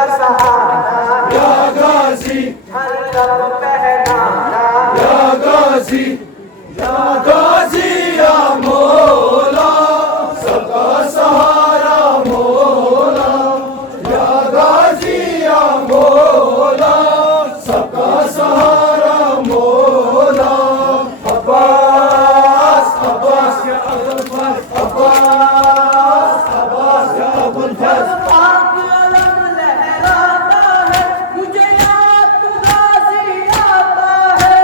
کا سہارا یا غازی ہر لب پہنانا یا غازی یا مولا سب کا سہارا مولا یا غازی یا مولا سب کا سہارا مولا عباس عباس یا ابوالفضل عباس یا ابوالفضل پاک علم لہراتا ہے مجھے یاد تو غازی آتا ہے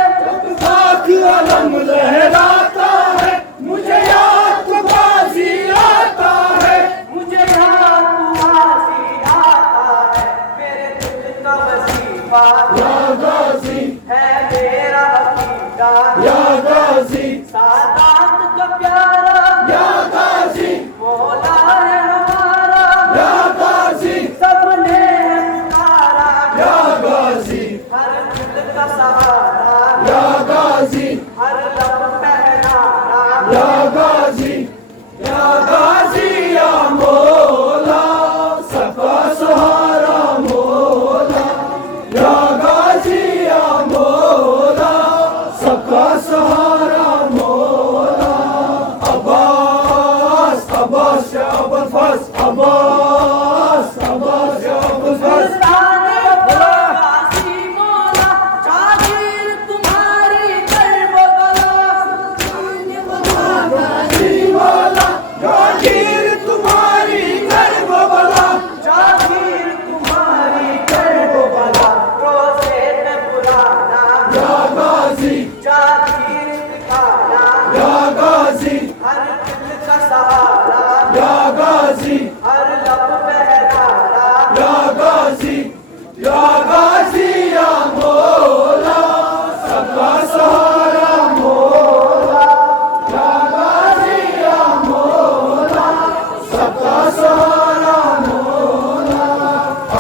پاک علم لہراتا ہے مجھے یاد تو غازی آتا ہے مجھے یاد تو غازی آتا ہے میرے دل کا وظیفہ یا غازی ہے میرا عقیدہ یا غازی سادات کا پیارا یا غازی مولا ہے ہمارا یا غازی سب نے پکارا یا غازی ہر دل کا سہارا یا غازی ہر لب پہنانا یا غازی یا مولا سب کا سہارا مولا یا غازی یا مولا سب کا سہارا مولا عباس عباس یا ابوالفضل عباس عباس یا ابوالفضل غازی مولا جاگیر تمہاری غازی مولا جاگیر تمہاری کرب بلا جاگیر تمہاری کرب بلا روزے میں بلانا یا غازی جاگیر دکھانا یا غازی ہر دل کا سہارا یا غازی ہر لب پہنانا یا غازی یا مولا سب کا سہارا مولا یا غازی یا مولا سب کا سہارا مولا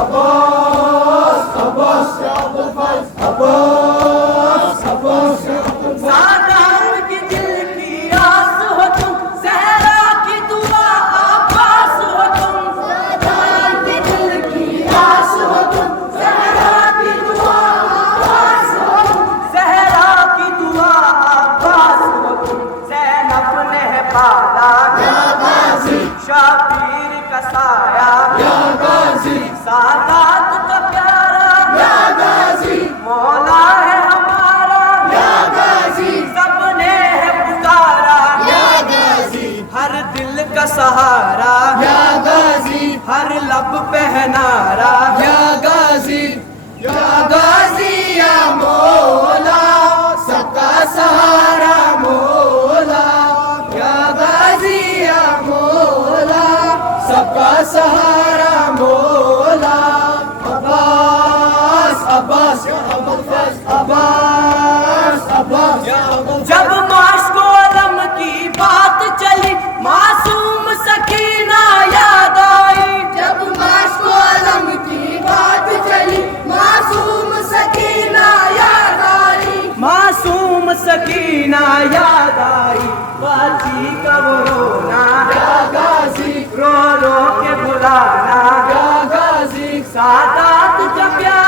عباس عباس یا ابوالفضل عباس عباس یا ابوالفضل سادات کی دل کی آس ہو تم زہرا کی دعا عباس ہو تم سادات کی دل کی آس ہو تم زہرا کی دعا عباس ہو تم زہرا کی دعا عباس ہو تم زینب نے پالا یا غازی شبیر کا سایہ یا غازی سادات کا پیارا یا غازی مولا ہے ہمارا یا غازی سب نے ہے پکارا یا غازی ہر دل کا سہارا یا غازی ہر لب پہنارا یا غازی یا مولا سب کا سہارا مولا یا غازی یا مولا سب کا سہارا مولا عباس عباس یا ابوالفضل عباس عباس یا ابوالفضل جب ماشک و علم کی بات چلی معصوم سکینہ یاد آئی جب ماشک و علم کی بات چلی معصوم سکینہ یاد آئی معصوم سکینہ یاد آئی غازی کا وہ رونا یا غازی رو رو کے بلانا یا غازی سادات کا پیار